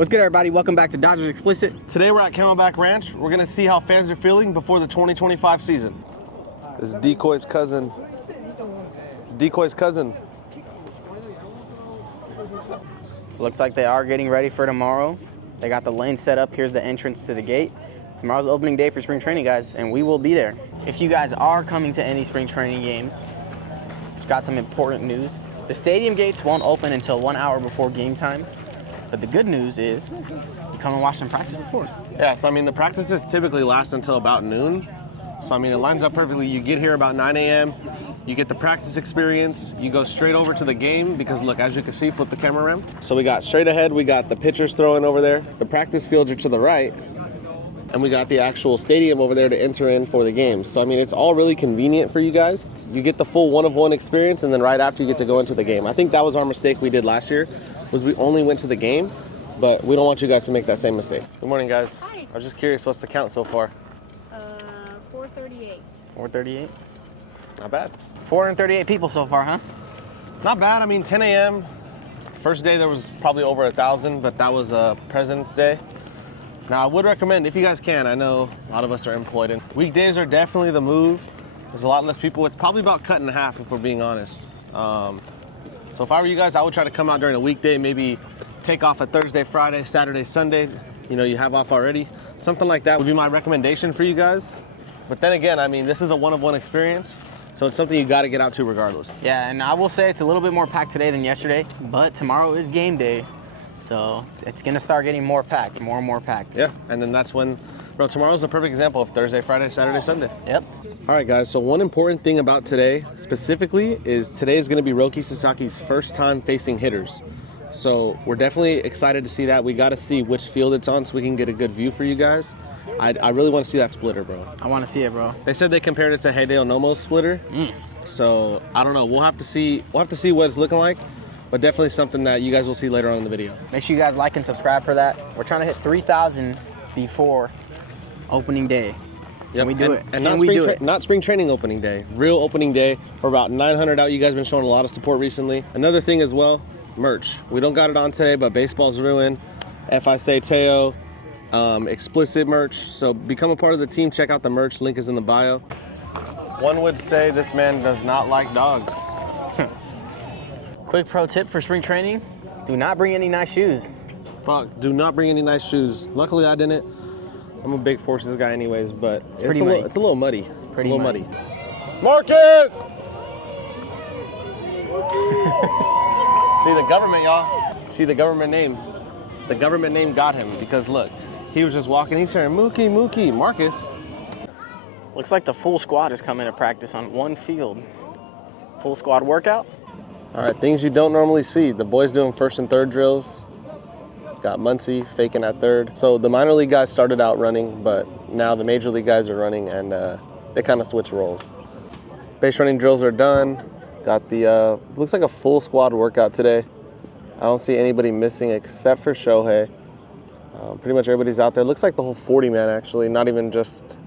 What's good, everybody? Welcome back to Dodgers Explicit. Today we're at Camelback Ranch. We're gonna see how fans are feeling before the 2025 season. This is Decoy's cousin. It's Decoy's cousin. Looks like they are getting ready for tomorrow. They got the lane set up. Here's the entrance to the gate. Tomorrow's opening day for spring training, guys, and we will be there. If you guys are coming to any spring training games, we've got some important news. The stadium gates won't open until 1 hour before game time. But the good news is you come and watch them practice before. Yeah, so I mean, the practices typically last until about noon. So I mean, it lines up perfectly. You get here about 9 a.m., you get the practice experience, you go straight over to the game because look, as you can see, flip the camera around. So we got straight ahead, we got the pitchers throwing over there. The practice fields are to the right. And we got the actual stadium over there to enter in for the games. So I mean, it's all really convenient for you guys. You get the full one-of-one experience, and then right after you get to go into the game. I think that was our mistake we did last year, was we only went to the game, but we don't want you guys to make that same mistake. Good morning, guys. Hi. I was just curious, what's the count so far? 438. 438? Not bad. 438 people so far, huh? Not bad. I mean, 10 a.m. First day there was probably over 1,000, but that was President's Day. Now, I would recommend, if you guys can, I know a lot of us are employed, and weekdays are definitely the move. There's a lot less people. It's probably about cut in half, if we're being honest. So if I were you guys, I would try to come out during a weekday, maybe take off a Thursday, Friday, Saturday, Sunday. You know, you have off already. Something like that would be my recommendation for you guys. But then again, I mean, this is a one-of-one experience, so it's something you got to get out to regardless. Yeah, and I will say it's a little bit more packed today than yesterday, but tomorrow is game day. So it's going to start getting more packed, more and more packed. Yeah, and then that's when, bro, tomorrow's a perfect example of Thursday, Friday, Saturday, Sunday. Yep. All right, guys, so one important thing about today specifically is today is going to be Roki Sasaki's first time facing hitters. So we're definitely excited to see that. We got to see which field it's on so we can get a good view for you guys. I really want to see that splitter, bro. I want to see it, bro. They said they compared it to Hideo Nomo's splitter. So I don't know. We'll have to see what it's looking like. But definitely something that you guys will see later on in the video. Make sure you guys like and subscribe for that. We're trying to hit 3,000 before opening day. Yep. We do it. And not not spring training opening day. Real opening day. We're about 900 out. You guys have been showing a lot of support recently. Another thing as well, merch. We don't got it on today, but baseball's ruined. If I say Teo, explicit merch. So become a part of the team. Check out the merch. Link is in the bio. One would say this man does not like dogs. Quick pro tip for spring training, do not bring any nice shoes. Fuck, do not bring any nice shoes. Luckily I didn't. I'm a big Forces guy anyways, but it's a little muddy. Pretty muddy. Marcus! See the government, y'all. See the government name. The government name got him because look, he was just walking, he's hearing Mookie, Mookie. Marcus. Looks like the full squad is coming to practice on one field. Full squad workout. All right, things you don't normally see. The boys doing first and third drills. Got Muncie faking at third. So the minor league guys started out running, but now the major league guys are running, and they kind of switch roles. Base running drills are done. Got the, looks like a full squad workout today. I don't see anybody missing except for Shohei. Pretty much everybody's out there. Looks like the whole 40-man actually, not even just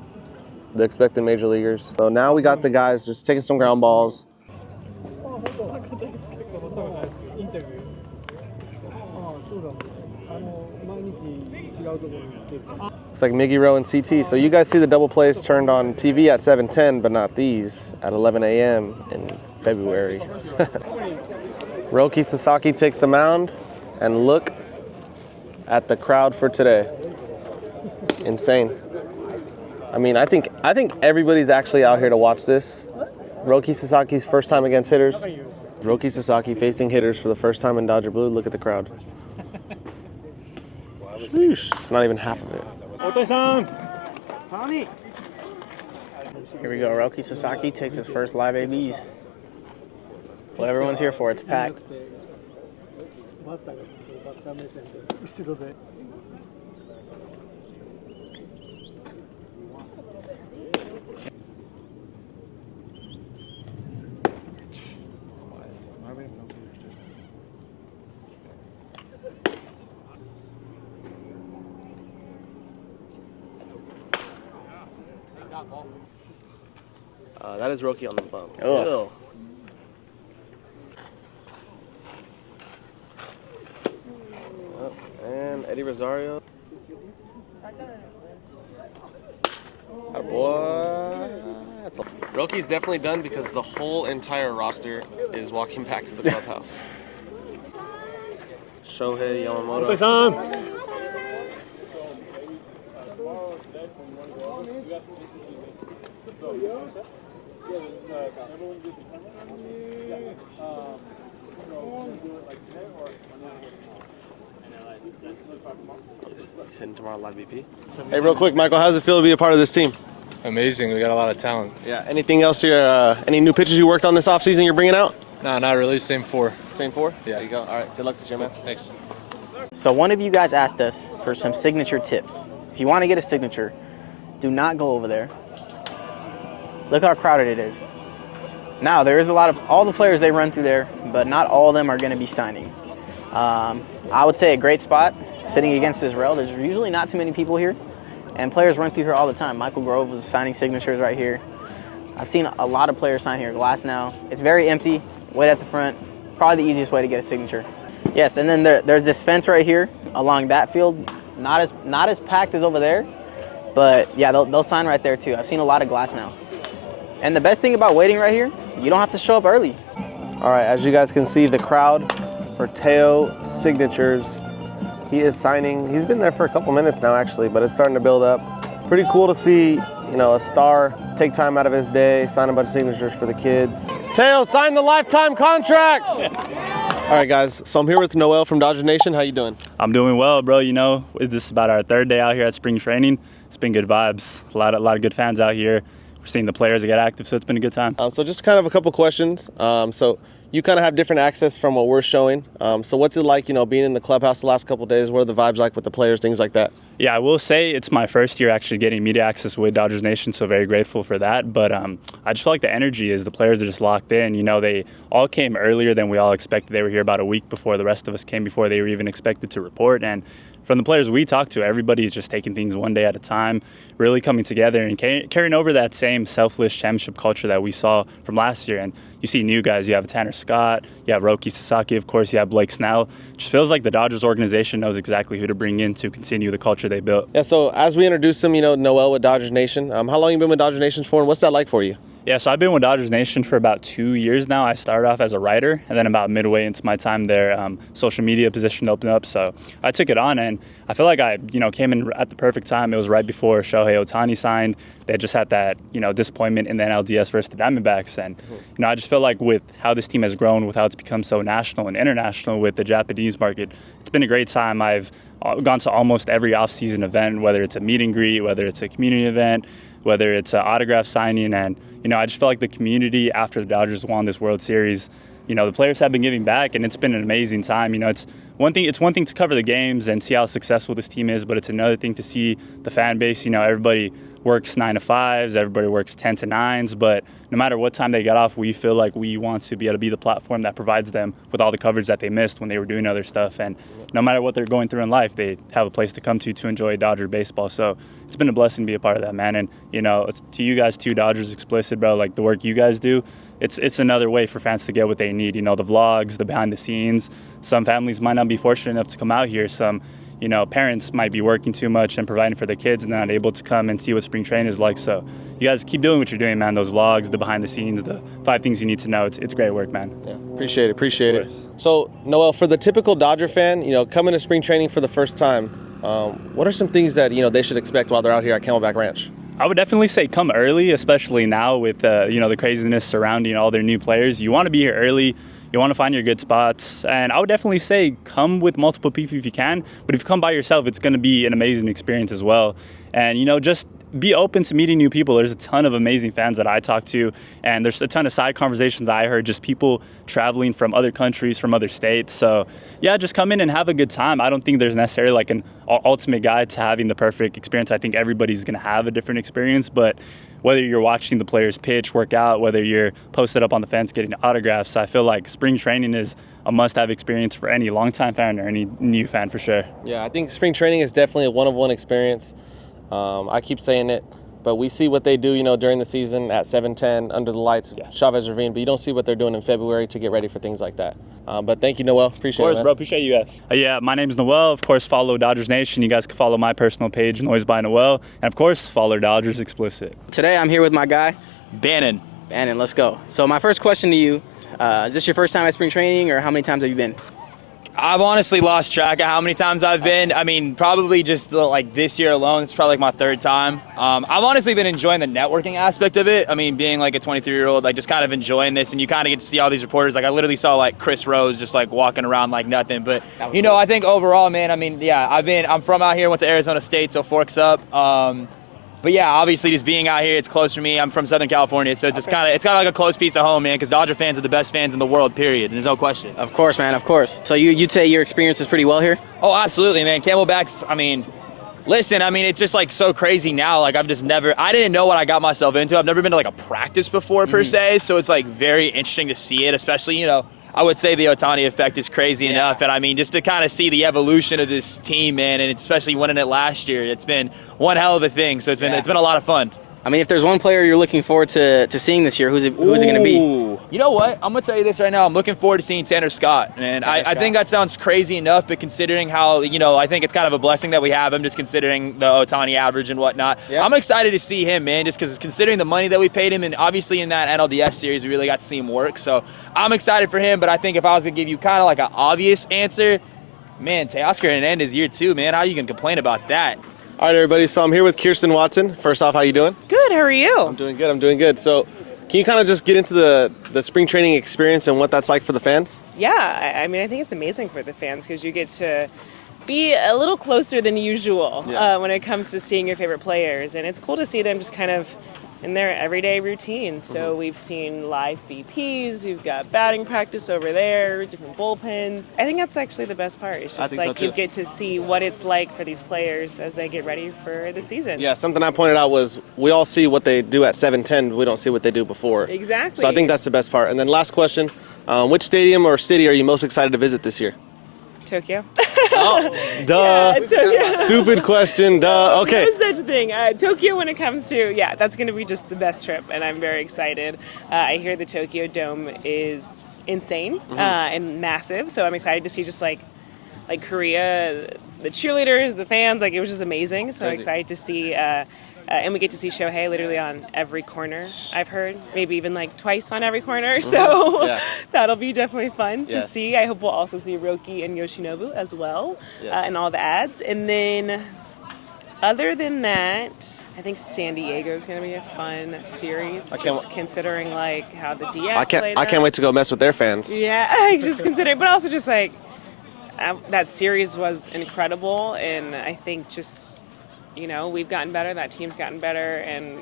the expected major leaguers. So now we got the guys just taking some ground balls. Looks like Miggy Rowe and CT. So you guys see the double plays turned on TV at 7:10, but not these at 11 a.m. in February. Roki Sasaki takes the mound, and look at the crowd for today. Insane. I mean, I think everybody's actually out here to watch this. Roki Sasaki's first time against hitters. Roki Sasaki facing hitters for the first time in Dodger Blue. Look at the crowd. Sheesh. It's not even half of it. Here we go. Roki Sasaki takes his first live ABs. Well, everyone's here for it. It's packed. That is Roki on the bump. Oh. And Eddie Rosario. Boy. Roki's definitely done because the whole entire roster is walking back to the clubhouse. Shohei Yamamoto. He's hitting tomorrow live BP. Hey, real quick, Michael, how does it feel to be a part of this team? Amazing. We got a lot of talent. Yeah. Anything else here? Any new pitches you worked on this offseason you're bringing out? No, not really. Same four. Same four? Yeah. There you go. All right. Good luck this year, man. Thanks. So one of you guys asked us for some signature tips. If you want to get a signature, do not go over there. Look how crowded it is. Now, there is a lot of, all the players they run through there, but not all of them are going to be signing. I would say a great spot, sitting against this rail. There's usually not too many people here, and players run through here all the time. Michael Grove was signing signatures right here. I've seen a lot of players sign here. Glass now. It's very empty, right at the front. Probably the easiest way to get a signature. Yes, and then there's this fence right here along that field. Not as packed as over there, but yeah, they'll sign right there too. I've seen a lot of glass now. And the best thing about waiting right here, you don't have to show up early. All right, as you guys can see, the crowd for Teo signatures. He is signing. He's been there for a couple minutes now, actually, but it's starting to build up. Pretty cool to see, a star take time out of his day, sign a bunch of signatures for the kids. Teo, sign the lifetime contract! All right, guys, so I'm here with Noel from Dodger Nation. How you doing? I'm doing well, bro. This is about our third day out here at spring training. It's been good vibes. A lot of good fans out here. We're seeing the players get active, so it's been a good time. So just kind of a couple questions. So you kind of have different access from what we're showing. So what's it like, being in the clubhouse the last couple of days? What are the vibes like with the players, things like that? Yeah, I will say it's my first year actually getting media access with Dodgers Nation, so very grateful for that. But I just feel like the energy is the players are just locked in. They all came earlier than we all expected. They were here about a week before the rest of us came, before they were even expected to report. And from the players we talked to, everybody is just taking things one day at a time, really coming together and carrying over that same selfless championship culture that we saw from last year. And you see new guys. You have Tanner Scott, you have Roki Sasaki, of course, you have Blake Snell. It just feels like the Dodgers organization knows exactly who to bring in to continue the culture they built. Yeah, so as we introduce them, Noel with Dodgers Nation, how long you been with Dodgers Nation for, and what's that like for you? Yeah, so I've been with Dodgers Nation for about 2 years now. I started off as a writer, and then about midway into my time there, social media position opened up. So I took it on, and I feel like I, came in at the perfect time. It was right before Shohei Ohtani signed. They just had that, disappointment in the NLDS versus the Diamondbacks. And, I just feel like with how this team has grown, with how it's become so national and international with the Japanese market, it's been a great time. I've gone to almost every off-season event, whether it's a meet and greet, whether it's a community event, whether it's an autograph signing. And, I just felt like the community after the Dodgers won this World Series, the players have been giving back, and it's been an amazing time. It's one thing to cover the games and see how successful this team is, but it's another thing to see the fan base. Everybody works 9 to 5s, everybody works 10 to 9s, but no matter what time they get off, we feel like we want to be able to be the platform that provides them with all the coverage that they missed when they were doing other stuff. And no matter what they're going through in life, they have a place to come to enjoy Dodger baseball. So it's been a blessing to be a part of that, man. And, to you guys too, Dodgers Explicit, bro, like the work you guys do, it's another way for fans to get what they need. The vlogs, the behind the scenes. Some families might not be fortunate enough to come out here. Some parents might be working too much and providing for their kids and not able to come and see what spring training is like. So you guys keep doing what you're doing, man. Those vlogs, the behind the scenes, the 5 things you need to know. It's great work, man. Yeah, appreciate it. So, Noel, for the typical Dodger fan, coming to spring training for the first time, what are some things that, they should expect while they're out here at Camelback Ranch? I would definitely say come early, especially now with, the craziness surrounding all their new players. You want to be here early. You want to find your good spots. And I would definitely say come with multiple people if you can. But if you come by yourself, it's going to be an amazing experience as well. And, just be open to meeting new people. There's a ton of amazing fans that I talk to. And there's a ton of side conversations that I heard, just people traveling from other countries, from other states. So, yeah, just come in and have a good time. I don't think there's necessarily like an ultimate guide to having the perfect experience. I think everybody's going to have a different experience. But whether you're watching the players pitch, work out, whether you're posted up on the fence getting autographs, I feel like spring training is a must-have experience for any longtime fan or any new fan for sure. Yeah, I think spring training is definitely a one-of-one experience. I keep saying it, but we see what they do, during the season at 7:10 under the lights of Chavez Ravine, but you don't see what they're doing in February to get ready for things like that. But thank you, Noel. Appreciate it, Of course, man. bro. Appreciate you guys. Yeah, my name's Noel. Of course, follow Dodgers Nation. You guys can follow my personal page, Noise by Noel. And of course, follow Dodgers Explicit. Today I'm here with my guy, Bannon. Bannon. Let's go. So my first question to you, is this your first time at spring training, or how many times have you been? I've honestly lost track of how many times I've been. I mean, probably just like this year alone, it's probably like my third time. I've honestly been enjoying the networking aspect of it. I mean, being like a 23-year-old, like just kind of enjoying this, and you kind of get to see all these reporters. Like I literally saw like Chris Rose just like walking around like nothing. But cool. I think overall, man, I mean, yeah, I'm from out here, went to Arizona State, so Forks up. But yeah, obviously just being out here, it's close for me. I'm from Southern California, so it's kind of like a close piece of home, man. Because Dodger fans are the best fans in the world, period. And there's no question. Of course, man. Of course. So you'd say your experience is pretty well here? Oh, absolutely, man. Camelbacks. I mean, listen. I mean, it's just like so crazy now. Like I didn't know what I got myself into. I've never been to like a practice before per se, so it's like very interesting to see it, especially I would say the Ohtani effect is crazy enough. And I mean, just to kind of see the evolution of this team, man, and especially winning it last year, it's been one hell of a thing. So it's been a lot of fun. I mean, if there's one player you're looking forward to seeing this year, who's it going to be? You know what? I'm going to tell you this right now. I'm looking forward to seeing Tanner Scott. And I think that sounds crazy enough, but considering how, I think it's kind of a blessing that we have him, just considering the Ohtani average and whatnot. Yeah. I'm excited to see him, man, just because considering the money that we paid him, and obviously in that NLDS series, we really got to see him work. So I'm excited for him, but I think if I was going to give you kind of like an obvious answer, man, Teoscar Hernandez year 2, man, how are you going to complain about that? All right, everybody. So I'm here with Kirsten Watson. First off, how you doing? Good. How are you? I'm doing good. So can you kind of just get into the spring training experience and what that's like for the fans? Yeah. I mean, I think it's amazing for the fans because you get to be a little closer than usual when it comes to seeing your favorite players. And it's cool to see them just kind of in their everyday routine. So we've seen live BPs, you've got batting practice over there, different bullpens. I think that's actually the best part. It's just like you get to see what it's like for these players as they get ready for the season. Yeah, something I pointed out was we all see what they do at 7:10, but we don't see what they do before. Exactly. So I think that's the best part. And then last question, which stadium or city are you most excited to visit this year? Tokyo. Oh, duh. Yeah, Tokyo. Stupid question, duh. Okay. No such thing. Tokyo, when it comes to, that's going to be just the best trip, and I'm very excited. I hear the Tokyo Dome is insane and massive, so I'm excited to see just like Korea, the cheerleaders, the fans, like it was just amazing. So I'm excited to see, and we get to see Shohei literally on every corner, I've heard, maybe even like twice on every corner. So that'll be definitely fun to see. I hope we'll also see Roki and Yoshinobu as well in all the ads. And then other than that, I think San Diego is going to be a fun series, just considering like how the DS I can't wait to go mess with their fans. Yeah, just considering, but also just like that series was incredible, and I think just we've gotten better, that team's gotten better, and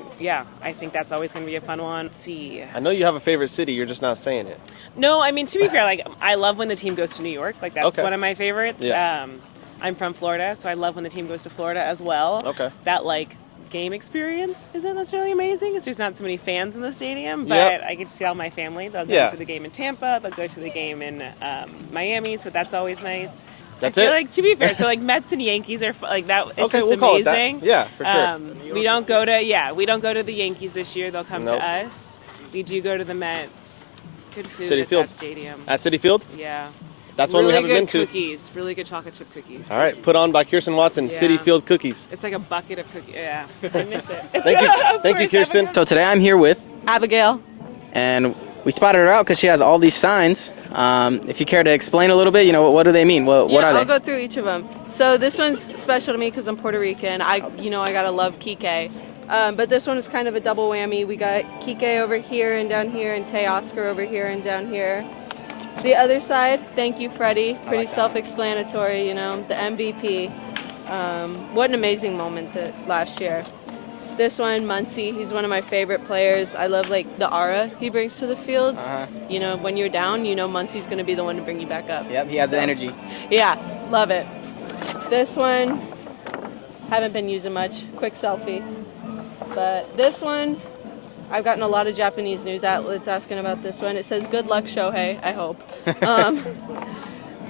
I think that's always going to be a fun one. Let's see. I know you have a favorite city, you're just not saying it. No, I mean, to be fair, like I love when the team goes to New York, like that's one of my favorites. Yeah. I'm from Florida, so I love when the team goes to Florida as well. Okay. That like game experience isn't necessarily amazing because there's not so many fans in the stadium, but I get to see all my family. They'll go to the game in Tampa, they'll go to the game in Miami, so that's always nice. That's I feel like, to be fair, so like Mets and Yankees are like that. It's just we'll call amazing. It that. Yeah, for sure. We don't go to the Yankees this year. They'll come to us. We do go to the Mets. Good food Citi at Field. that stadium. At Citi Field? Yeah. That's one we haven't been to. Really good cookies. Really good chocolate chip cookies. All right, put on by Kirsten Watson, Citi Field cookies. It's like a bucket of cookies. Yeah, I miss it. Thank you, Kirsten. So today I'm here with Abigail. And we spotted her out because she has all these signs. If you care to explain a little bit, what do they mean? What are they? I'll go through each of them. So this one's special to me because I'm Puerto Rican. I gotta love Kike. But this one is kind of a double whammy. We got Kike over here and down here, and Teoscar over here and down here. The other side, thank you, Freddie. Pretty self-explanatory, the MVP. What an amazing moment last year. This one, Muncy, he's one of my favorite players. I love the aura he brings to the fields. When you're down, Muncy's going to be the one to bring you back up. Yep, he has the energy. Yeah, love it. This one, haven't been using much. Quick selfie. But this one, I've gotten a lot of Japanese news outlets asking about this one. It says, "Good luck, Shohei," I hope.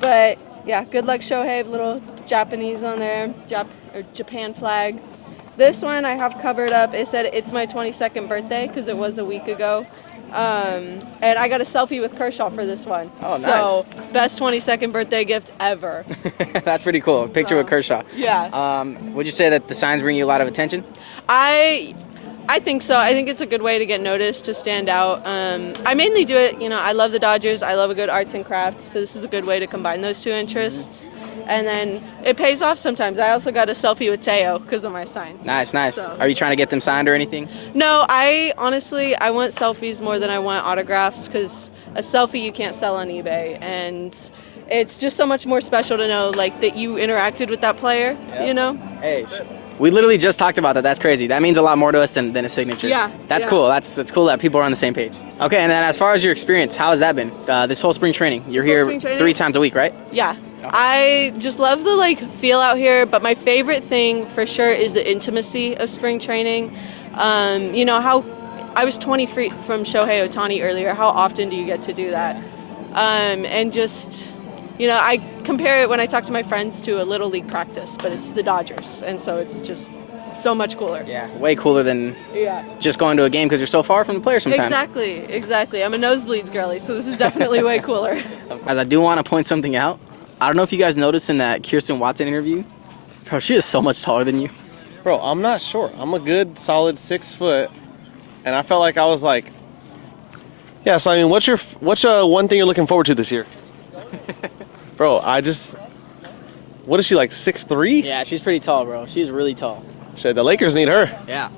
But yeah, good luck, Shohei. Little Japanese on there, Japan flag. This one I have covered up. It said it's my 22nd birthday because it was a week ago. And I got a selfie with Kershaw for this one. Oh, nice. So, best 22nd birthday gift ever. That's pretty cool. Picture with Kershaw. Yeah. Would you say that the signs bring you a lot of attention? I think so. I think it's a good way to get noticed, to stand out. I mainly do it, I love the Dodgers. I love a good arts and craft. So this is a good way to combine those two interests. And then it pays off sometimes. I also got a selfie with Teo because of my sign. Nice. So. Are you trying to get them signed or anything? No, I honestly want selfies more than I want autographs because a selfie you can't sell on eBay. And it's just so much more special to know that you interacted with that player, Hey, we literally just talked about that. That's crazy. That means a lot more to us than a signature. Yeah. That's cool. That's cool that people are on the same page. Okay, and then as far as your experience, how has that been? This whole spring training. You're here 3 times a week, right? Yeah. I just love the feel out here, but my favorite thing for sure is the intimacy of spring training. How I was 20 feet from Shohei Ohtani earlier. How often do you get to do that? And just, I compare it when I talk to my friends to a little league practice, but it's the Dodgers, and so it's just so much cooler. Yeah, way cooler than just going to a game because you're so far from the players sometimes. Exactly. I'm a nosebleeds girly, so this is definitely way cooler. As I do want to point something out, I don't know if you guys noticed in that Kirsten Watson interview, bro, she is so much taller than you. Bro, I'm not sure. I'm a good solid 6 foot, and I felt like I was like, yeah. So I mean, what's one thing you're looking forward to this year? Bro, what is she, like 6'3"? Yeah, she's pretty tall, bro. She's really tall. Shit, the Lakers need her. Yeah.